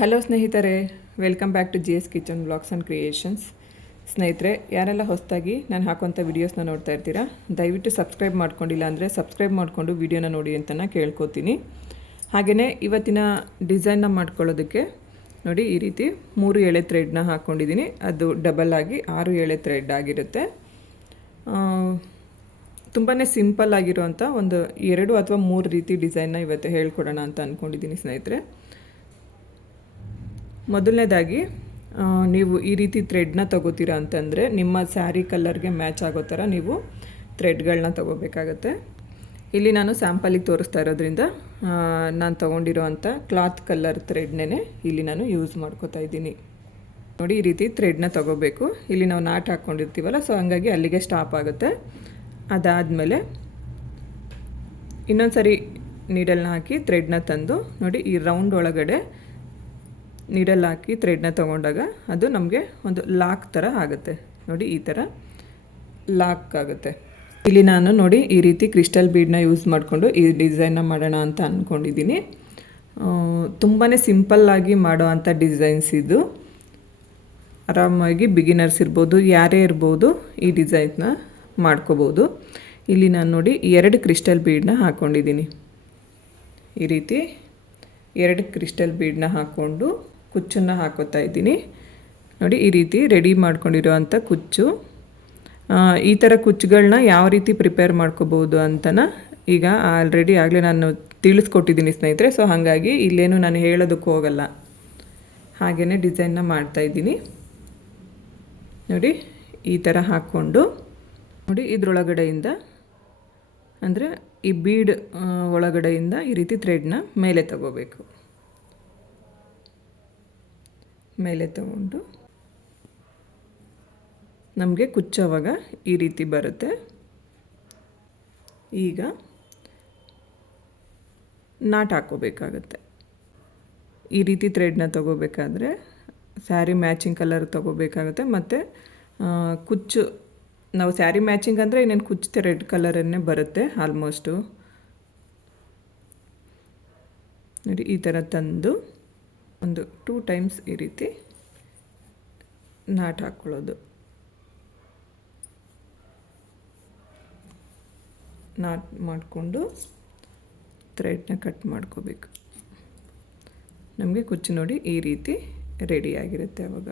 Hello ಸ್ನೇಹಿತರೆ. Welcome back to G S kitchen blogs and creations ಸ್ನೇಹಿತರೆ, ಯಾರೆಲ್ಲ ಹೊಸದಾಗಿ ನಾನು ಹಾಕುವಂಥ ವೀಡಿಯೋಸ್ನ ನೋಡ್ತಾ ಇರ್ತೀರಾ, ದಯವಿಟ್ಟು ಸಬ್ಸ್ಕ್ರೈಬ್ ಮಾಡ್ಕೊಂಡಿಲ್ಲ ಅಂದರೆ ಸಬ್ಸ್ಕ್ರೈಬ್ ಮಾಡಿಕೊಂಡು ವೀಡಿಯೋನ ನೋಡಿ ಅಂತ ಕೇಳ್ಕೊತೀನಿ. ಹಾಗೆಯೇ ಇವತ್ತಿನ ಡಿಸೈನ್ನ ಮಾಡ್ಕೊಳ್ಳೋದಕ್ಕೆ ನೋಡಿ, ಈ ರೀತಿ ಮೂರು ಎಳೆ ಥ್ರೆಡ್ನ ಹಾಕ್ಕೊಂಡಿದ್ದೀನಿ ಅದು ಡಬಲ್ ಆಗಿ ಆರು ಎಳೆ ಥ್ರೆಡ್ ಆಗಿರುತ್ತೆ. ತುಂಬಾ ಸಿಂಪಲ್ ಆಗಿರುವಂಥ ಒಂದು ಎರಡು ಅಥವಾ ಮೂರು ರೀತಿ ಡಿಸೈನ್ನ ಇವತ್ತು ಹೇಳ್ಕೊಡೋಣ ಅಂತ ಅಂದ್ಕೊಂಡಿದ್ದೀನಿ ಸ್ನೇಹಿತರೆ. ಮೊದಲನೇದಾಗಿ ನೀವು ಈ ರೀತಿ ಥ್ರೆಡ್ನ ತಗೋತೀರಾ ಅಂತಂದರೆ ನಿಮ್ಮ ಸ್ಯಾರಿ ಕಲರ್ಗೆ ಮ್ಯಾಚ್ ಆಗೋ ಥರ ನೀವು ಥ್ರೆಡ್ಗಳನ್ನ ತಗೋಬೇಕಾಗತ್ತೆ. ಇಲ್ಲಿ ನಾನು ಸ್ಯಾಂಪಲಿಗೆ ತೋರಿಸ್ತಾ ಇರೋದ್ರಿಂದ ನಾನು ತೊಗೊಂಡಿರೋವಂಥ ಕ್ಲಾತ್ ಕಲರ್ ಥ್ರೆಡ್ನೇ ಇಲ್ಲಿ ನಾನು ಯೂಸ್ ಮಾಡ್ಕೋತಾ ಇದ್ದೀನಿ. ನೋಡಿ ಈ ರೀತಿ ಥ್ರೆಡ್ನ ತಗೋಬೇಕು. ಇಲ್ಲಿ ನಾವು ನಾಟ್ ಹಾಕ್ಕೊಂಡಿರ್ತೀವಲ್ಲ ಸೊ ಹಂಗಾಗಿ ಅಲ್ಲಿಗೆ ಸ್ಟಾಪ್ ಆಗುತ್ತೆ. ಅದಾದಮೇಲೆ ಇನ್ನೊಂದು ಸರಿ ನೀಡಲ್ನ ಹಾಕಿ ಥ್ರೆಡ್ನ ತಂದು, ನೋಡಿ ಈ ರೌಂಡ್ ಒಳಗಡೆ ನೀಡಲ್ ಹಾಕಿ ಥ್ರೆಡ್ನ ತೊಗೊಂಡಾಗ ಅದು ನಮಗೆ ಒಂದು ಲಾಕ್ ಥರ ಆಗುತ್ತೆ. ನೋಡಿ, ಈ ಥರ ಲಾಕ್ ಆಗುತ್ತೆ. ಇಲ್ಲಿ ನಾನು ನೋಡಿ ಈ ರೀತಿ ಕ್ರಿಸ್ಟಲ್ ಬೀಡ್ನ ಯೂಸ್ ಮಾಡಿಕೊಂಡು ಈ ಡಿಸೈನ್ನ ಮಾಡೋಣ ಅಂತ ಅಂದ್ಕೊಂಡಿದ್ದೀನಿ ತುಂಬಾ ಸಿಂಪಲ್ಲಾಗಿ ಮಾಡೋ ಅಂಥ ಡಿಸೈನ್ಸ್ ಇದು. ಆರಾಮಾಗಿ ಬಿಗಿನರ್ಸ್ ಇರ್ಬೋದು, ಯಾರೇ ಇರ್ಬೋದು ಈ ಡಿಸೈನ್ನ ಮಾಡ್ಕೋಬೋದು. ಇಲ್ಲಿ ನಾನು ನೋಡಿ ಎರಡು ಕ್ರಿಸ್ಟಲ್ ಬೀಡನ್ನ ಹಾಕ್ಕೊಂಡಿದ್ದೀನಿ ಈ ರೀತಿ ಎರಡು ಕ್ರಿಸ್ಟಲ್ ಬೀಡನ್ನ ಹಾಕ್ಕೊಂಡು ಕುಚ್ಚನ್ನು ಹಾಕೋತಾ ಇದ್ದೀನಿ. ನೋಡಿ, ಈ ರೀತಿ ರೆಡಿ ಮಾಡ್ಕೊಂಡಿರೋ ಅಂಥ ಕುಚ್ಚು ಈ ಥರ ಕುಚ್ಚುಗಳನ್ನ ಯಾವ ರೀತಿ ಪ್ರಿಪೇರ್ ಮಾಡ್ಕೋಬೋದು ಅಂತನ ಈಗ ಆಲ್ರೆಡಿ ಆಗಲೇ ನಾನು ತಿಳಿಸ್ಕೊಟ್ಟಿದ್ದೀನಿ ಸ್ನೇಹಿತರೆ. ಸೊ, ಹಾಗಾಗಿ ಇಲ್ಲೇನು ನಾನು ಹೇಳೋದಕ್ಕೆ ಹೋಗಲ್ಲ. ಹಾಗೆಯೇ ಡಿಸೈನ್ನ ಮಾಡ್ತಾಯಿದ್ದೀನಿ ನೋಡಿ, ಈ ಥರ ಹಾಕ್ಕೊಂಡು. ನೋಡಿ, ಇದರೊಳಗಡೆಯಿಂದ ಅಂದರೆ ಈ ಬೀಡ್ ಒಳಗಡೆಯಿಂದ ಈ ರೀತಿ ಥ್ರೆಡ್ನ ಮೇಲೆ ತಗೋಬೇಕು. ಮೇಲೆ ತಗೊಂಡು ನಮಗೆ ಕುಚ್ಚವಾಗ ಈ ರೀತಿ ಬರುತ್ತೆ. ಈಗ ನಾಟ್ ಹಾಕೋಬೇಕಾಗತ್ತೆ. ಈ ರೀತಿ ಥ್ರೆಡ್ನ ತಗೋಬೇಕಾದ್ರೆ ಸ್ಯಾರಿ ಮ್ಯಾಚಿಂಗ್ ಕಲರ್ ತಗೋಬೇಕಾಗುತ್ತೆ ಮತ್ತು ಕುಚ್ಚು, ನಾವು ಸ್ಯಾರಿ ಮ್ಯಾಚಿಂಗ್ ಅಂದರೆ ಇನ್ನೇನು ಕುಚ್ಚು ರೆಡ್ ಕಲರನ್ನೇ ಬರುತ್ತೆ ಆಲ್ಮೋಸ್ಟು ನೋಡಿ ಈ ಥರ ತಂದು ಒಂದು ಟೂ ಟೈಮ್ಸ್ ಈ ರೀತಿ ನಾಟ್ ಹಾಕ್ಕೊಳ್ಳೋದು ನಾಟ್ ಮಾಡಿಕೊಂಡು ಥ್ರೆಡ್ನ ಕಟ್ ಮಾಡ್ಕೋಬೇಕು. ನಮಗೆ ಕುಚ್ಚು ನೋಡಿ ಈ ರೀತಿ ರೆಡಿ ಆಗಿರುತ್ತೆ ಅವಾಗ.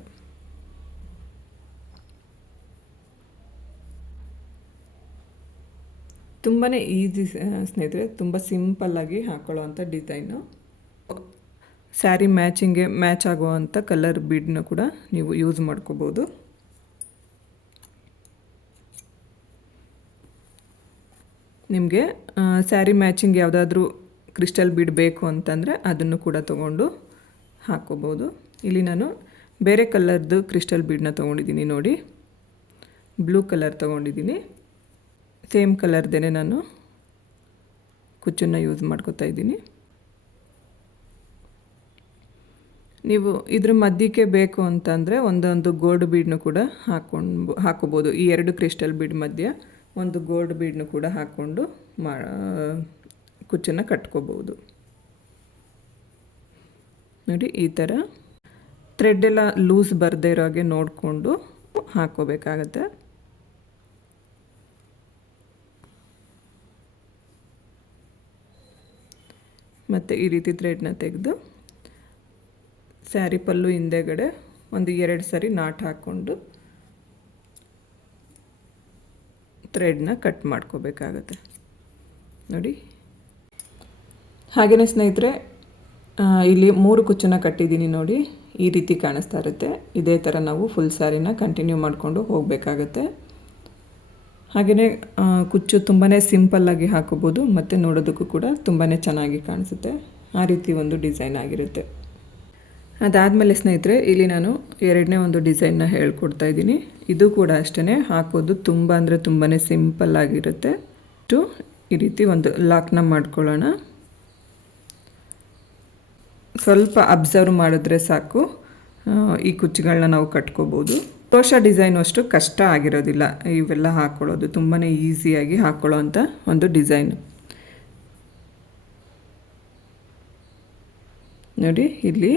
ತುಂಬಾ ಈಸಿ ಸ್ನೇಹಿತರೆ, ತುಂಬ ಸಿಂಪಲ್ಲಾಗಿ ಹಾಕ್ಕೊಳ್ಳೋವಂಥ ಡಿಸೈನು ಸ್ಯಾರಿ ಮ್ಯಾಚಿಂಗ್ಗೆ ಮ್ಯಾಚ್ ಆಗುವಂಥ ಕಲರ್ ಬೀಡನ್ನ ಕೂಡ ನೀವು ಯೂಸ್ ಮಾಡ್ಕೋಬೋದು. ನಿಮಗೆ ಸ್ಯಾರಿ ಮ್ಯಾಚಿಂಗ್ ಯಾವುದಾದ್ರೂ ಕ್ರಿಸ್ಟಲ್ ಬೀಡ್ ಬೇಕು ಅಂತಂದರೆ ಅದನ್ನು ಕೂಡ ತೊಗೊಂಡು ಹಾಕ್ಕೋಬೋದು. ಇಲ್ಲಿ ನಾನು ಬೇರೆ ಕಲರ್ದು ಕ್ರಿಸ್ಟಲ್ ಬೀಡನ್ನ ತೊಗೊಂಡಿದ್ದೀನಿ ನೋಡಿ. ಬ್ಲೂ ಕಲರ್ ತೊಗೊಂಡಿದ್ದೀನಿ. ಸೇಮ್ ಕಲರ್ದೇ ನಾನು ಕುಚ್ಚನ್ನು ಯೂಸ್ ಮಾಡ್ಕೋತಾ ಇದ್ದೀನಿ. ನೀವು ಇದ್ರ ಮಧ್ಯಕ್ಕೆ ಬೇಕು ಅಂತಂದರೆ ಒಂದೊಂದು ಗೋಲ್ಡ್ ಬೀಡ್ನು ಕೂಡ ಹಾಕ್ಕೊಂಡು ಹಾಕೋಬೋದು. ಈ ಎರಡು ಕ್ರಿಸ್ಟಲ್ ಬೀಡ್ ಮಧ್ಯ ಒಂದು ಗೋಲ್ಡ್ ಬೀಡ್ನು ಕೂಡ ಹಾಕ್ಕೊಂಡು ಮಾ, ಕುಚ್ಚನ್ನು ಕಟ್ಕೋಬೋದು. ನೋಡಿ, ಈ ಥರ ಥ್ರೆಡ್ ಎಲ್ಲ ಲೂಸ್ ಬರದೇ ಇರೋ ಹಾಗೆ ನೋಡಿಕೊಂಡು ಹಾಕೋಬೇಕಾಗತ್ತೆ. ಮತ್ತು ಈ ರೀತಿ ಥ್ರೆಡ್ನ ತೆಗೆದು ಸ್ಯಾರಿ ಪಲ್ಲು ಹಿಂದೆಗಡೆ ಒಂದು ಎರಡು ಸರಿ ನಾಟ್ ಹಾಕ್ಕೊಂಡು ಥ್ರೆಡ್ನ ಕಟ್ ಮಾಡ್ಕೋಬೇಕಾಗತ್ತೆ. ನೋಡಿ. ಹಾಗೆಯೇ ಸ್ನೇಹಿತರೆ ಇಲ್ಲಿ ಮೂರು ಕುಚ್ಚನ್ನ ಕಟ್ಟಿದ್ದೀನಿ ನೋಡಿ. ಈ ರೀತಿ ಕಾಣಿಸ್ತಾ ಇರುತ್ತೆ. ಇದೇ ಥರ ನಾವು ಫುಲ್ ಸ್ಯಾರಿನ ಕಂಟಿನ್ಯೂ ಮಾಡಿಕೊಂಡು ಹೋಗಬೇಕಾಗತ್ತೆ. ಹಾಗೆಯೇ ಕುಚ್ಚು ತುಂಬಾ ಸಿಂಪಲ್ಲಾಗಿ ಹಾಕೋಬೋದು, ಮತ್ತು ನೋಡೋದಕ್ಕೂ ಕೂಡ ತುಂಬಾ ಚೆನ್ನಾಗಿ ಕಾಣಿಸುತ್ತೆ. ಆ ರೀತಿ ಒಂದು ಡಿಸೈನ್ ಆಗಿರುತ್ತೆ. ಅದಾದಮೇಲೆ ಸ್ನೇಹಿತರೆ, ಇಲ್ಲಿ ನಾನು ಎರಡನೇ ಒಂದು ಡಿಸೈನ್ನ ಹೇಳ್ಕೊಡ್ತಾ ಇದ್ದೀನಿ. ಇದು ಕೂಡ ಅಷ್ಟೇ ಹಾಕೋದು ತುಂಬ ಅಂದರೆ ತುಂಬಾ ಸಿಂಪಲ್ ಆಗಿರುತ್ತೆ. ಟು, ಈ ರೀತಿ ಒಂದು ಲಾಕ್ನ ಮಾಡ್ಕೊಳ್ಳೋಣ. ಸ್ವಲ್ಪ ಅಬ್ಸರ್ವ್ ಮಾಡಿದ್ರೆ ಸಾಕು. ಈ ಕುಚ್ಚುಗಳನ್ನ ನಾವು ಕಟ್ಕೋಬೋದು. ಕ್ರೋಶ ಡಿಸೈನು ಅಷ್ಟು ಕಷ್ಟ ಆಗಿರೋದಿಲ್ಲ. ಇವೆಲ್ಲ ಹಾಕ್ಕೊಳ್ಳೋದು ತುಂಬಾ ಈಸಿಯಾಗಿ ಹಾಕ್ಕೊಳ್ಳೋ ಅಂಥ ಒಂದು ಡಿಸೈನ್. ನೋಡಿ, ಇಲ್ಲಿ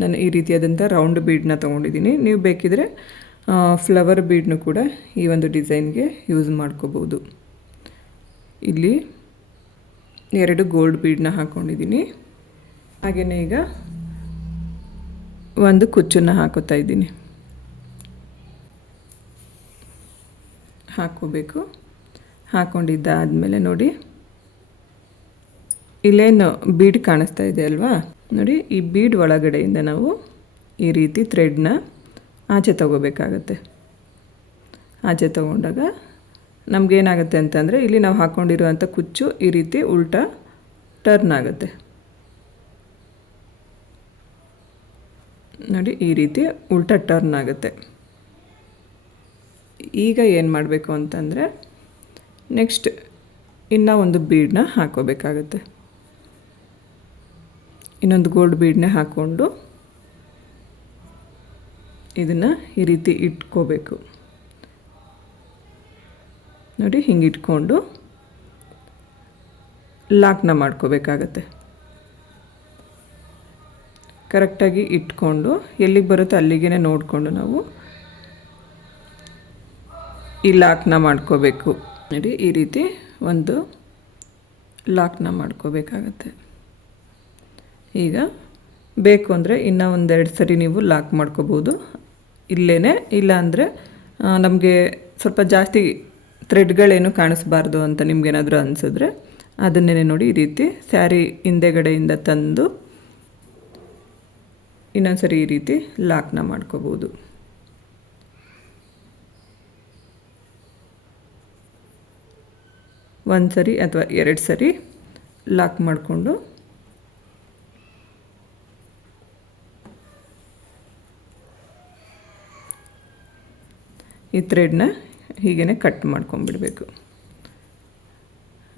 ನಾನು ಈ ರೀತಿಯಾದಂಥ ರೌಂಡ್ ಬೀಡನ್ನ ತೊಗೊಂಡಿದ್ದೀನಿ. ನೀವು ಬೇಕಿದ್ರೆ ಫ್ಲವರ್ ಬೀಡನ್ನು ಕೂಡ ಈ ಒಂದು ಡಿಸೈನ್ಗೆ ಯೂಸ್ ಮಾಡ್ಕೋಬೋದು. ಇಲ್ಲಿ ಎರಡು ಗೋಲ್ಡ್ ಬೀಡನ್ನ ಹಾಕ್ಕೊಂಡಿದ್ದೀನಿ ಹಾಗೆಯೇ ಈಗ ಒಂದು ಕುಚ್ಚನ್ನು ಹಾಕೋತಾ ಇದ್ದೀನಿ. ಹಾಕ್ಕೋಬೇಕು. ಹಾಕ್ಕೊಂಡಿದ್ದಾದಮೇಲೆ ನೋಡಿ, ಇಲ್ಲೇನು ಬೀಡ್ ಕಾಣಿಸ್ತಾ ಇದೆ ಅಲ್ವಾ? ನೋಡಿ, ಈ ಬೀಡ್ ಒಳಗಡೆಯಿಂದ ನಾವು ಈ ರೀತಿ ಥ್ರೆಡ್ನ ಆಚೆ ತಗೋಬೇಕಾಗತ್ತೆ. ಆಚೆ ತಗೊಂಡಾಗ ನಮಗೇನಾಗುತ್ತೆ ಅಂತಂದರೆ, ಇಲ್ಲಿ ನಾವು ಹಾಕ್ಕೊಂಡಿರುವಂಥ ಕುಚ್ಚು ಈ ರೀತಿ ಉಲ್ಟಾ ಟರ್ನ್ ಆಗುತ್ತೆ. ನೋಡಿ, ಈ ರೀತಿ ಉಲ್ಟಾ ಟರ್ನ್ ಆಗುತ್ತೆ. ಈಗ ಏನು ಮಾಡಬೇಕು ಅಂತಂದರೆ ನೆಕ್ಸ್ಟ್ ಇನ್ನೂ ಒಂದು ಬೀಡನ್ನ ಹಾಕೋಬೇಕಾಗತ್ತೆ. ಇನ್ನೊಂದು ಗೋಲ್ಡ್ ಬೀಡ್ನ ಹಾಕ್ಕೊಂಡು ಇದನ್ನು ಈ ರೀತಿ ಇಟ್ಕೋಬೇಕು. ನೋಡಿ, ಹಿಂಗೆ ಇಟ್ಕೊಂಡು ಲಾಕ್ನ ಮಾಡ್ಕೋಬೇಕಾಗತ್ತೆ. ಕರೆಕ್ಟಾಗಿ ಇಟ್ಕೊಂಡು ಎಲ್ಲಿಗೆ ಬರುತ್ತೋ ಅಲ್ಲಿಗೆ ನೋಡಿಕೊಂಡು ನಾವು ಈ ಲಾಕ್ನ ಮಾಡ್ಕೋಬೇಕು. ನೋಡಿ, ಈ ರೀತಿ ಒಂದು ಲಾಕ್ನ ಮಾಡ್ಕೋಬೇಕಾಗತ್ತೆ. ಈಗ ಬೇಕು ಅಂದರೆ ಇನ್ನೂ ಒಂದೆರಡು ಸರಿ ನೀವು ಲಾಕ್ ಮಾಡ್ಕೋಬೋದು. ಇಲ್ಲೇ ಇಲ್ಲ ಅಂದರೆ ನಮಗೆ ಸ್ವಲ್ಪ ಜಾಸ್ತಿ ಥ್ರೆಡ್ಗಳೇನು ಕಾಣಿಸ್ಬಾರ್ದು ಅಂತ ನಿಮಗೇನಾದರೂ ಅನಿಸಿದ್ರೆ ಅದನ್ನೇ ನೋಡಿ ಈ ರೀತಿ ಸ್ಯಾರಿ ಹಿಂದೆಗಡೆಯಿಂದ ತಂದು ಇನ್ನೊಂದು ಸರಿ ಈ ರೀತಿ ಲಾಕ್ನ ಮಾಡ್ಕೋಬೋದು. ಒಂದು ಸರಿ ಅಥವಾ ಎರಡು ಸರಿ ಲಾಕ್ ಮಾಡಿಕೊಂಡು ಈ ಥ್ರೆಡ್ನ ಹೀಗೇ ಕಟ್ ಮಾಡ್ಕೊಂಬಿಡಬೇಕು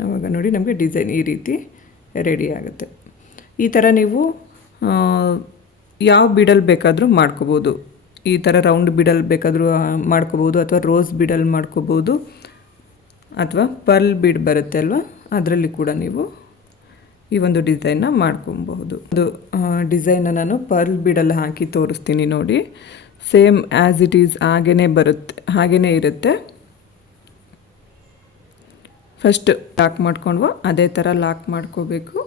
ಆವಾಗ ನೋಡಿ ನಮಗೆ ಡಿಸೈನ್ ಈ ರೀತಿ ರೆಡಿ ಆಗುತ್ತೆ. ಈ ಥರ ನೀವು ಯಾವ ಬಿಡಲ್ ಬೇಕಾದರೂ ಮಾಡ್ಕೋಬೋದು. ಈ ಥರ ರೌಂಡ್ ಬಿಡಲ್ ಬೇಕಾದರೂ ಮಾಡ್ಕೋಬೋದು ಅಥವಾ ರೋಸ್ ಬಿಡಲ್ ಮಾಡ್ಕೋಬೋದು ಅಥವಾ ಪರ್ಲ್ ಬಿಡ್ ಬರುತ್ತೆ ಅಲ್ವಾ? ಅದರಲ್ಲಿ ಕೂಡ ನೀವು ಈ ಒಂದು ಡಿಸೈನ್ನ ಮಾಡ್ಕೊಬಹುದು. ಒಂದು ಡಿಸೈನ್ನ ನಾನು ಪರ್ಲ್ ಬಿಡಲ್ಲಿ ಹಾಕಿ ತೋರಿಸ್ತೀನಿ ನೋಡಿ. ಸೇಮ್ ಆ್ಯಸ್ ಇಟ್ ಈಸ್ ಹಾಗೇ ಬರುತ್ತೆ ಹಾಗೇ ಇರುತ್ತೆ. ಫಸ್ಟ್ ಲಾಕ್ ಮಾಡ್ಕೊಂಡು ಅದೇ ಥರ ಲಾಕ್ ಮಾಡ್ಕೋಬೇಕು.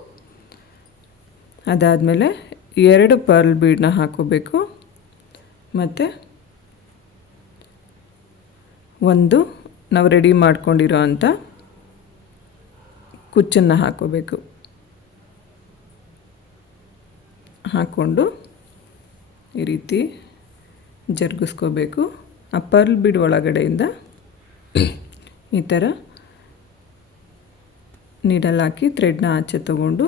ಅದಾದಮೇಲೆ ಎರಡು ಪರ್ಲ್ ಬೀಡನ್ನ ಹಾಕೋಬೇಕು. ಮತ್ತು ಒಂದು ನಾವು ರೆಡಿ ಮಾಡ್ಕೊಂಡಿರೋ ಅಂಥ ಕುಚ್ಚನ್ನು ಹಾಕೋಬೇಕು. ಹಾಕ್ಕೊಂಡು ಈ ರೀತಿ ಜರುಗಿಸ್ಕೋಬೇಕು. ಆ ಪರ್ಲ್ ಬಿಡ್ ಒಳಗಡೆಯಿಂದ ಈ ಥರ ನೀಡಲ್ ಹಾಕಿ ಥ್ರೆಡ್ನ ಆಚೆ ತಗೊಂಡು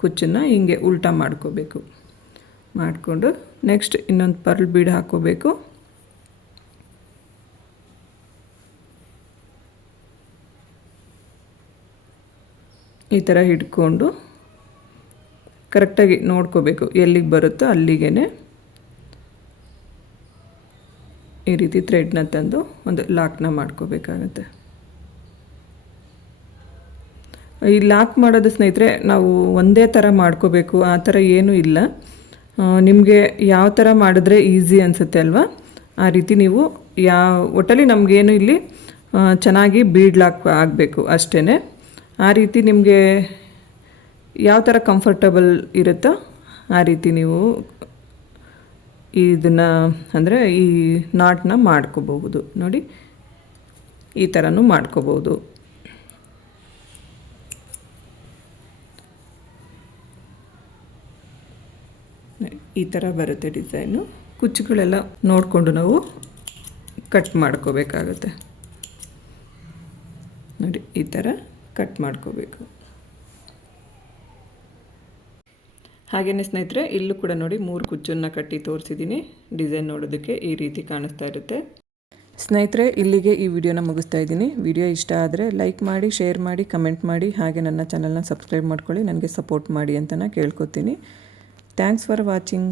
ಕುಚ್ಚನ್ನ ಹಿಂಗೆ ಉಲ್ಟಾ ಮಾಡ್ಕೋಬೇಕು. ಮಾಡಿಕೊಂಡು ನೆಕ್ಸ್ಟ್ ಇನ್ನೊಂದು ಪರ್ಲ್ ಬೀಡ್ ಹಾಕ್ಕೋಬೇಕು. ಈ ಥರ ಹಿಡ್ಕೊಂಡು ಕರೆಕ್ಟಾಗಿ ನೋಡ್ಕೋಬೇಕು ಎಲ್ಲಿಗೆ ಬರುತ್ತೋ ಅಲ್ಲಿಗೆ ಈ ರೀತಿ ಥ್ರೆಡ್ನ ತಂದು ಒಂದು ಲಾಕ್ನ ಮಾಡ್ಕೋಬೇಕಾಗತ್ತೆ. ಈ ಲಾಕ್ ಮಾಡೋದು ಸ್ನೇಹಿತರೆ, ನಾವು ಒಂದೇ ಥರ ಮಾಡ್ಕೋಬೇಕು, ಆ ಥರ ಏನೂ ಇಲ್ಲ. ನಿಮಗೆ ಯಾವ ಥರ ಮಾಡಿದ್ರೆ ಈಸಿ ಅನಿಸುತ್ತೆ ಅಲ್ವಾ? ಆ ರೀತಿ ನೀವು ಯಾವ, ಒಟ್ಟಲ್ಲಿ ನಮಗೇನು ಇಲ್ಲಿ ಚೆನ್ನಾಗಿ ಬೀಡ್ ಲಾಕ್ ಆಗಬೇಕು ಅಷ್ಟೇ ಆ ರೀತಿ ನಿಮಗೆ ಯಾವ ಥರ ಕಂಫರ್ಟಬಲ್ ಇರುತ್ತೋ, ಆ ರೀತಿ ನೀವು ಇದನ್ನು ಅಂದರೆ ಈ ನಾಟನ್ನ ಮಾಡ್ಕೋಬಹುದು. ನೋಡಿ, ಈ ಥರನೂ ಮಾಡ್ಕೋಬಹುದು. ಈ ಥರ ಬರುತ್ತೆ ಡಿಸೈನು. ಕುಚ್ಚುಗಳೆಲ್ಲ ನೋಡಿಕೊಂಡು ನಾವು ಕಟ್ ಮಾಡ್ಕೋಬೇಕಾಗತ್ತೆ. ನೋಡಿ, ಈ ಥರ ಕಟ್ ಮಾಡ್ಕೋಬೇಕು. ಹಾಗೆಯೇ ಸ್ನೇಹಿತರೆ, ಇಲ್ಲೂ ಕೂಡ ನೋಡಿ ಮೂರು ಕುಚ್ಚನ್ನು ಕಟ್ಟಿ ತೋರಿಸಿದ್ದೀನಿ ಡಿಸೈನ್ ನೋಡೋದಕ್ಕೆ ಈ ರೀತಿ ಕಾಣಿಸ್ತಾ ಇರುತ್ತೆ. ಸ್ನೇಹಿತರೆ, ಇಲ್ಲಿಗೆ ಈ ವಿಡಿಯೋನ ಮುಗಿಸ್ತಾ ಇದ್ದೀನಿ. ವಿಡಿಯೋ ಇಷ್ಟ ಆದರೆ ಲೈಕ್ ಮಾಡಿ, ಶೇರ್ ಮಾಡಿ, ಕಮೆಂಟ್ ಮಾಡಿ, ಹಾಗೆ ನನ್ನ ಚಾನಲ್ನ ಸಬ್ಸ್ಕ್ರೈಬ್ ಮಾಡ್ಕೊಳ್ಳಿ. ನನಗೆ ಸಪೋರ್ಟ್ ಮಾಡಿ ಅಂತ ಕೇಳ್ಕೊತೀನಿ. Thanks for watching.